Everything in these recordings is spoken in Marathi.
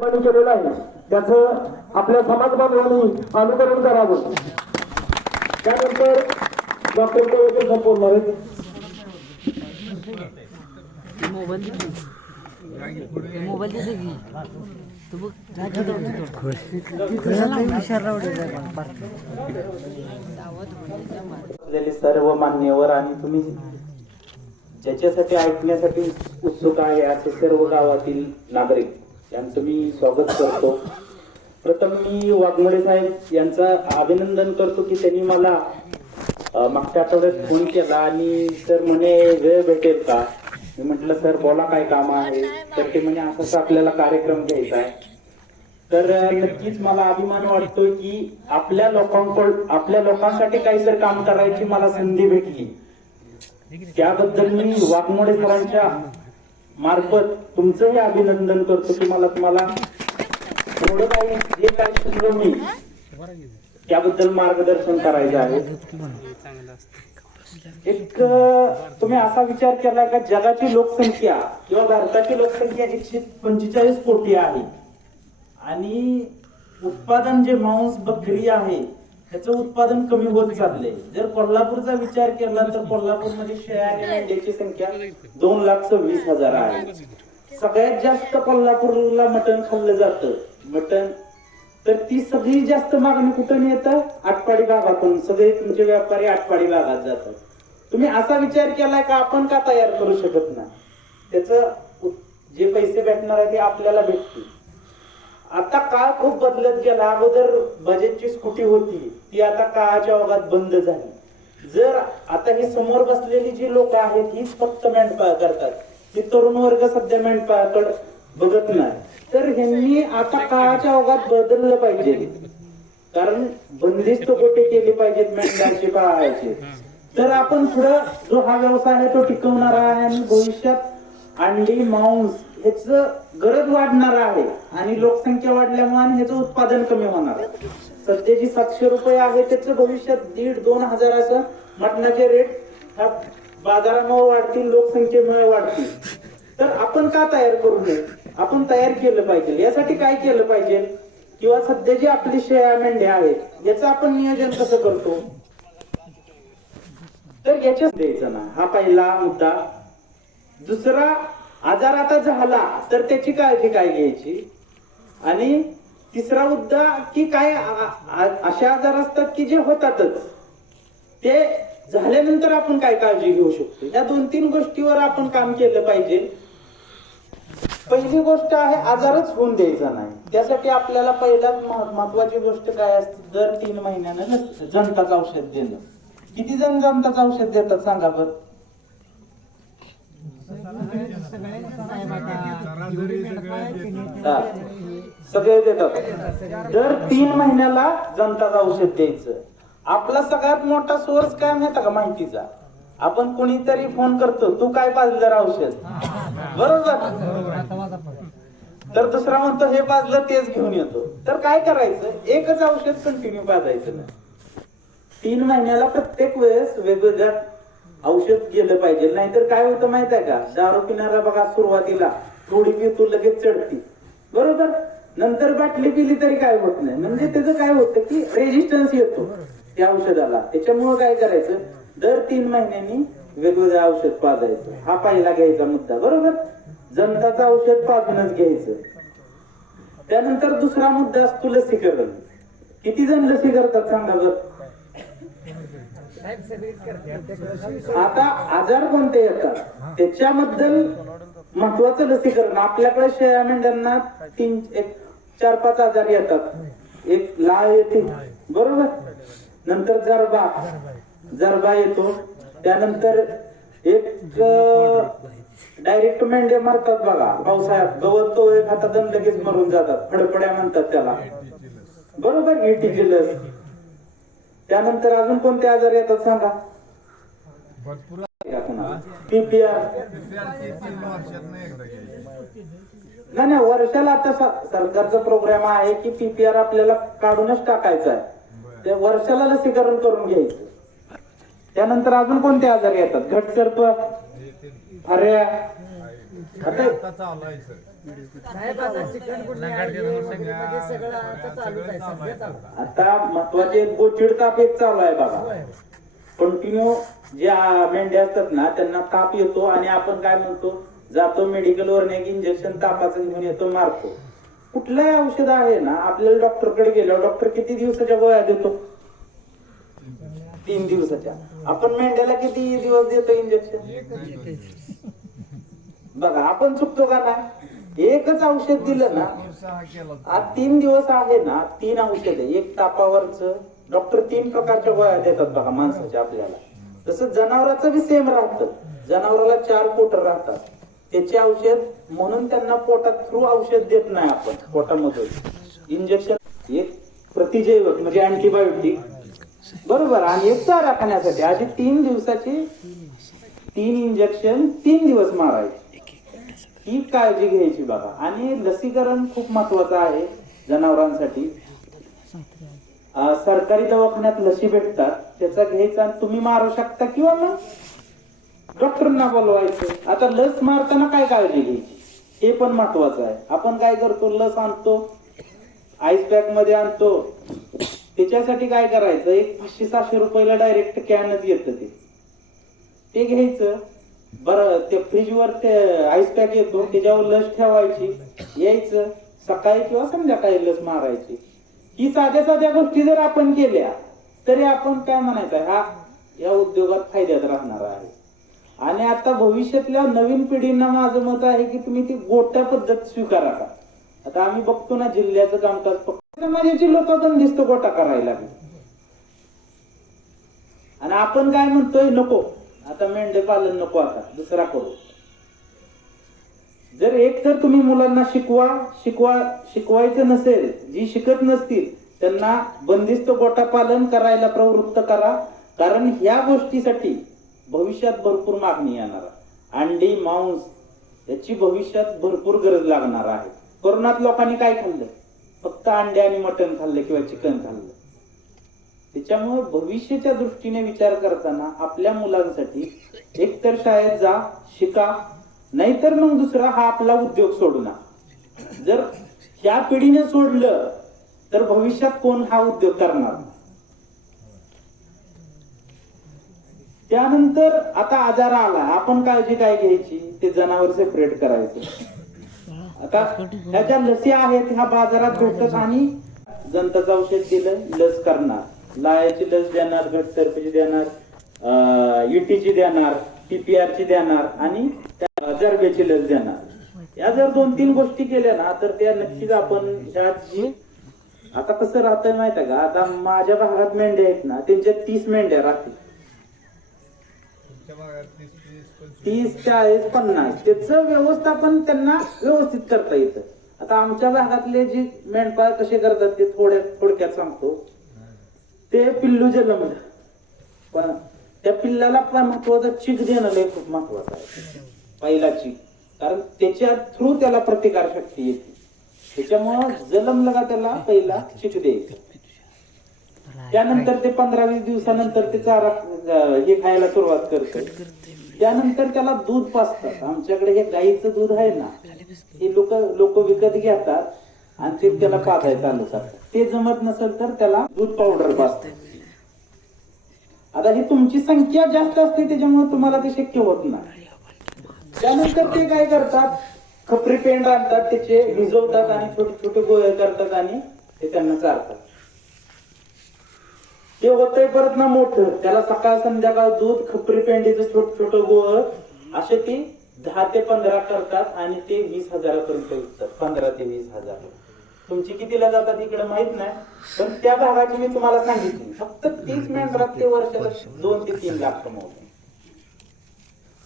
साहेबांनी केलेलं आहे. त्याचं आपल्या समाज बांधवांनी अनुकरण करावं. त्यानंतर डॉक्टर कवळकर साहेब आहेत. मोबाईल मोबाईल सर्व मान्यवर आणि तुम्ही ज्याच्यासाठी ऐकण्यासाठी उत्सुक आहे असे सर्व गावातील नागरिक. यांचं मी स्वागत करतो. प्रथम मी वाघमोडे साहेब यांचं अभिनंदन करतो की त्यांनी मला मागच्या आठवड्यात फोन केला आणि सर म्हणे वेळ भेटेल का? मी म्हटलं सर बोला काय काम आहे? तर ते म्हणे असं आपल्याला कार्यक्रम घ्यायचा आहे. तर नक्कीच मला अभिमान वाटतोय की आपल्या लोकांकडून आपल्या लोकांसाठी काही तर काम करायची मला संधी भेटली. त्याबद्दल मी वाघमोडे सरांच्या मार्फत तुमचंही अभिनंदन करतो की मला तुम्हाला थोडं काही जे काही शिकलो मी त्याबद्दल मार्गदर्शन करायचं आहे. एक तुम्ही असा विचार केला का जगाची लोकसंख्या किंवा भारताची लोकसंख्या एकशे पंचेचाळीस कोटी आहे. आणि उत्पादन जे मांस बकरी आहे त्याचं उत्पादन कमी होत चाललंय. जर कोल्हापूरचा विचार केला तर कोल्हापूरमध्ये शेळ्या आणि मेंढ्याची संख्या दोन लाख सव्वीस हजार आहे. सगळ्यात जास्त कोल्हापूरला मटण खाल्लं जातं. मटण तर ती सगळी जास्त मागणी कुठं येतं? आटपाडी भागातून. सगळे तुमचे व्यापारी आटपाडी भागात जातात. तुम्ही असा विचार केलाय का आपण का तयार करू शकत नाही? त्याच जे पैसे भेटणार आहे ते आपल्याला भेटतील. काळ खूप बदलत गेला? अगोदर बजेटची स्कूटी होती. ती आता काळाच्या ओघात बंद झाली. जर आता ही समोर बसलेली जी लोक आहेत हीच फक्त मेंढपाळ करतात. ती तरुण वर्ग सध्या मेंढपाळाकडे बघत नाही. तर ह्यांनी आता काळाच्या ओघात बदललं पाहिजे. कारण बंदिस्त गोटे केले पाहिजेत मेंढ्यांचे पाळायचे. तर आपण पुढं जो हा व्यवसाय आहे तो टिकवणार आहे आणि भविष्यात अंडी मांस ह्याच गरज वाढणार आहे आणि लोकसंख्या वाढल्यामुळे आणि ह्याचं उत्पादन कमी होणार आहे. सातशे रुपये आहे त्याचं भविष्यात दीड दोन हजार असं मटणाचे रेट हा बाजारामुळे वाढतील लोकसंख्येमुळे वाढतील. तर आपण का तयार करू नये? आपण तयार केलं पाहिजे. यासाठी काय केलं पाहिजे? किंवा सध्या जी आपली शेळ्या मेंढ्या आहेत याचं आपण नियोजन कसं करतो? तर याच्याच द्यायचं ना. हा पहिला मुद्दा. दुसरा आजार आता झाला तर त्याची काळजी काय घ्यायची? आणि तिसरा मुद्दा की काय आ- असे आजार असतात की जे होतातच. ते झाल्यानंतर आपण काय काळजी घेऊ शकतो? या दोन तीन गोष्टीवर आपण काम केलं पाहिजे. पहिली गोष्ट आहे आजारच होऊन द्यायचा नाही. त्यासाठी आपल्याला पहिल्यात महत्वाची गोष्ट काय असते? दर तीन महिन्यानं नस- जनताचं औषध देणं. किती जण जनताचं औषध देतात सांगा बरं? सगळे देतात दर तीन महिन्याला जनताचा औषध द्यायचं आपला सगळ्यात मोठा सोर्स काय माहिती का माहितीचा? आपण कोणीतरी फोन करतो तू काय पाजलं औषध? बरोबर. तर दुसरा म्हणतो हे पाजलं तेच घेऊन येतो. तर काय करायचं? एकच औषध कंटिन्यू पाजायचं ना तीन महिन्याला प्रत्येक वेळेस वेगवेगळ्या औषध गेलं पाहिजे. नाहीतर काय होतं माहीत आहे का? दारू पिणारा बघा सुरुवातीला. थोडी पितो लगेच चढती. बरोबर? नंतर बाटली पिली तरी काय होत नाही. म्हणजे त्याचं काय होतं की रेजिस्टन्स येतो त्या औषधाला. त्याच्यामुळे काय करायचं? दर तीन महिन्यांनी वेगवेगळं औषध पाजायचं. हा पहिला घ्यायचा मुद्दा. बरोबर? जनताचं औषध पाजूनच घ्यायचं. त्यानंतर दुसरा मुद्दा असतो लसीकरण. किती जण लसी करतात सांगा बरं? आता आजार कोणते येतात? त्याच्याबद्दल महत्वाचं लसीकरण. आपल्याकडे शेळ्या मेंढ्यांना तीन एक चार पाच आजार येतात. एक लाळ येते. बरोबर? नंतर जरबा. जरबा येतो. त्यानंतर एक डायरेक्ट मेंढे मारतात बघा. पावसाळ्यात गवत तो एक हातात लगेच मरून जातात. फडफड्या म्हणतात त्याला. बरोबर? ईटीची लस. त्यानंतर अजून कोणते आजार येतात सांगा? पीपीआर नाही नाही वर्षाला आता सरकारचा प्रोग्राम आहे की पीपीआर आपल्याला काढूनच टाकायचा आहे. ते वर्षाला लसीकरण करून घ्यायचं. त्यानंतर अजून कोणते आजार येतात? घटसर्प फऱ्या आता आता महत्त्वाचे गोचिड ताप एक चालू आहे बघा. कंटिन्यू ज्या मेंढ्या असतात ना त्यांना ताप येतो आणि आपण काय म्हणतो जातो मेडिकल वर एक इंजेक्शन तापाचं घेऊन येतो मारतो. कुठलंही औषध आहे ना आपल्याला डॉक्टरकडे गेल्यावर डॉक्टर किती दिवसाच्या गोळ्या देतो? तीन दिवसाच्या. आपण मेंढ्याला किती दिवस देतो इंजेक्शन बघा आपण चुकतो का नाही एकच औषध दिलं ना आज तीन दिवस आहे ना तीन औषध एक तापावरच. डॉक्टर तीन प्रकारच्या गोळ्या देतात बघा माणसाच्या आपल्याला. तसं जनावराचं बी सेम राहतं. जनावराला चार पोट राहतात. त्याचे औषध म्हणून त्यांना पोटात थ्रू औषध देत नाही आपण पोटामधून. इंजेक्शन एक प्रतिजैवक म्हणजे अँटीबायोटिक बरोबर आणि एक चारा खाण्यासाठी अशी तीन दिवसाची तीन इंजेक्शन तीन दिवस मारायचे. ही काळजी घ्यायची बघा. आणि लसीकरण खूप महत्वाचं आहे जनावरांसाठी. सरकारी दवाखान्यात लसी भेटतात. त्याचा घ्यायचा तुम्ही मारू शकता किंवा मग डॉक्टरांना बोलवायचं. आता लस मारताना काय काळजी घ्यायची? हे पण महत्वाचं आहे. आपण काय करतो? लस आणतो. आईस पॅकमध्ये आणतो. त्याच्यासाठी काय करायचं? एक पाचशे सहाशे रुपयाला डायरेक्ट कॅनच येतं ते. ते घ्यायचं. बरं ते फ्रीजवर ते आईस पॅक येतो त्याच्यावर लस ठेवायची. यायचं. सकाळी किंवा संध्याकाळी लस मारायची. ही साध्या साध्या गोष्टी जर आपण केल्या तरी आपण काय म्हणायचं? हा या उद्योगात फायद्यात राहणार आहे. आणि आता भविष्यातल्या नवीन पिढींना माझं मत आहे की तुम्ही ती गोट्या पद्धत स्वीकारा. का आता आम्ही बघतो ना जिल्ह्याचं कामकाज समाजाची लोक पण दिसतो गोटा करायला आणि आपण काय म्हणतोय? नको. आता मेंढे पालन नको आता दुसरा करू. जर एक तर तुम्ही मुलांना शिकवा शिकवा शिकवायचं नसेल जी शिकत नसतील त्यांना बंदिस्त गोटा पालन करायला प्रवृत्त करा. कारण ह्या गोष्टीसाठी भविष्यात भरपूर मागणी येणार अंडी मांस याची भविष्यात भरपूर गरज लागणार आहे. कोरोनात लोकांनी काय खाल्लं? फक्त अंडे आणि मटण खाल्लं किंवा चिकन खाल्लं. त्याच्यामुळे भविष्याच्या दृष्टीने विचार करताना आपल्या मुलांसाठी एक तर शाळेत जा शिका नाहीतर मग दुसरा हा आपला उद्योग सोडू ना जर ह्या पिढीने सोडलं तर भविष्यात कोण हा उद्योग करणार? त्यानंतर आता आजार आला आपण काळजी काय घ्यायची? ते जनावर सेपरेट करायचं. आता ह्या ज्या लसी आहेत ह्या बाजारात भेटतात आणि जंताचं औषध दिलं लस करणार. लायाची लस देणार घटसर्पीची देणार युटीची देणार टीपीआरची देणार आणि त्या जरबेची लस देणार. या जर दोन तीन गोष्टी केल्या ना तर त्या नक्कीच आपण आता कसं राहतंय माहितीये आहे का? आता माझ्या भागात मेंढ्या आहेत ना त्यांच्या तीस मेंढ्या राहतील. तीस चाळीस पन्नास. त्याचं व्यवस्थापन त्यांना व्यवस्थित करता येतं. आता आमच्या भागातले जे मेंढपाळ कसे करतात ते थोड्या थोडक्यात सांगतो. ते पिल्लू जन्मलं. पण त्या पिल्लाला पण महत्त्वाचा चीक देणं लय खूप महत्वाचं आहे. पहिला चीक. कारण त्याच्या थ्रू त्याला प्रतिकार शक्ती येते. त्याच्यामुळं जन्मलं का त्याला पहिला चीक द्यायचं त्यानंतर ते पंधरा वीस दिवसानंतर ते चारा हे खायला सुरुवात करतो. त्यानंतर त्याला दूध पाजतात. आमच्याकडे हे गाईचं दूध आहे ना हे लोक लोक विकत घेतात. आणि ते त्याला पाजायला चालू ते जमत नसेल तर त्याला दूध पावडर पाजतात आता ही तुमची संख्या जास्त असते त्याच्यामुळे तुम्हाला ते शक्य होत नाही. त्यानंतर ते काय करतात? खपरी पेंड आणतात त्याचे भिजवतात आणि छोटे छोटे गोळे करतात आणि ते त्यांना चारतात. ते होतंय परत ना मोठं. त्याला सकाळ संध्याकाळ दूध खपरी पेंडीचं छोट छोट गोळ असे ते दहा ते पंधरा करतात आणि ते वीस हजारापर्यंत विकतात. पंधरा ते वीस हजार. तुमची कितीला जातात इकडे माहीत नाही पण त्या भागाची मी तुम्हाला सांगितली. फक्त तीस मेंढरात ते वर्षाला दोन ते तीन लाख कमवतात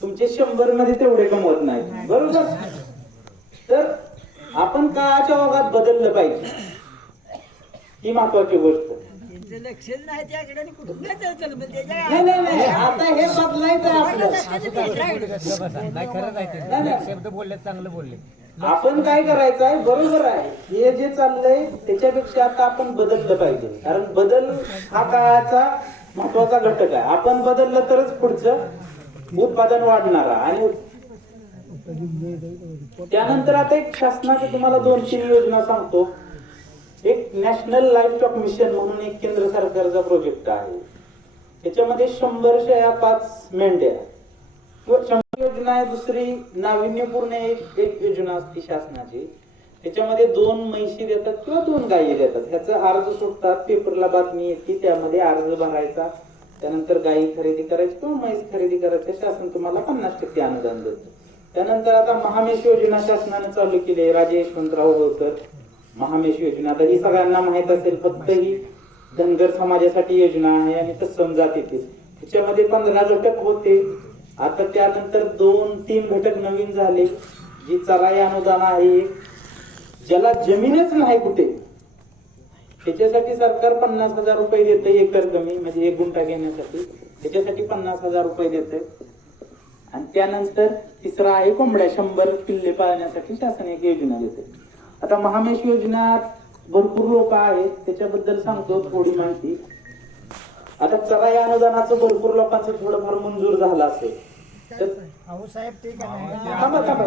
तुमचे शंभरमध्ये तेवढे कमवत नाही. बरोबर? तर आपण काळाच्या ओघात बदललं पाहिजे. ही महत्वाची गोष्ट. लक्षण नाही नाही आता हे बदलायचं आपलं. शब्द बोलले चांगलं बोलले. आपण काय करायचं आहे बरोबर आहे. हे जे चाललंय त्याच्यापेक्षा आता आपण बदललं पाहिजे. कारण बदल हा काळाचा महत्त्वाचा घटक आहे. आपण बदललं तरच पुढचं उत्पादन वाढणार आणि त्यानंतर आता एक शासनाच्या तुम्हाला दोन तीन योजना सांगतो. एक नॅशनल लाईफ स्टॉक मिशन म्हणून एक केंद्र सरकारचा प्रोजेक्ट आहे. त्याच्यामध्ये शंभर शेळ्या पाच मेंढ्या योजना आहे दुसरी नाविन्यपूर्ण एक एक योजना असते शासनाची. त्याच्यामध्ये दोन म्हैशी देतात किंवा दोन गायी देतात. ह्याचा अर्ज सुटतात पेपरला बातमी येते त्यामध्ये अर्ज भरायचा. त्यानंतर गायी खरेदी करायची किंवा म्हैस खरेदी करायची शासन तुम्हाला पन्नास टक्के अनुदान देतं. त्यानंतर आता महामेश योजना शासनाने चालू केली आहे राजे यशवंतराव होळकर. महामेश योजना आता ही सगळ्यांना माहीत असेल फक्त ही धनगर समाजासाठी योजना आहे आणि तत्सम जातीतील. त्याच्यामध्ये पंधरा घटक होते. आता त्यानंतर दोन तीन घटक नवीन झाले. जी चराई अनुदान आहे. ज्याला जमीनच नाही कुठे. त्याच्यासाठी सरकार पन्नास हजार रुपये देते एकर कमी म्हणजे एक गुंठा घेण्यासाठी. त्याच्यासाठी पन्नास हजार रुपये देते. आणि त्यानंतर तिसरा आहे कोंबड्या. शंभर पिल्ले पाळण्यासाठी शासन एक योजना देते. आता महामेश योजनात भरपूर लोक आहेत. त्याच्याबद्दल सांगतो थोडी माहिती. आता चराई अनुदानाचं भरपूर लोकांचं थोडंफार मंजूर झालं असेल. तर अहो साहेब थांबा थांबा.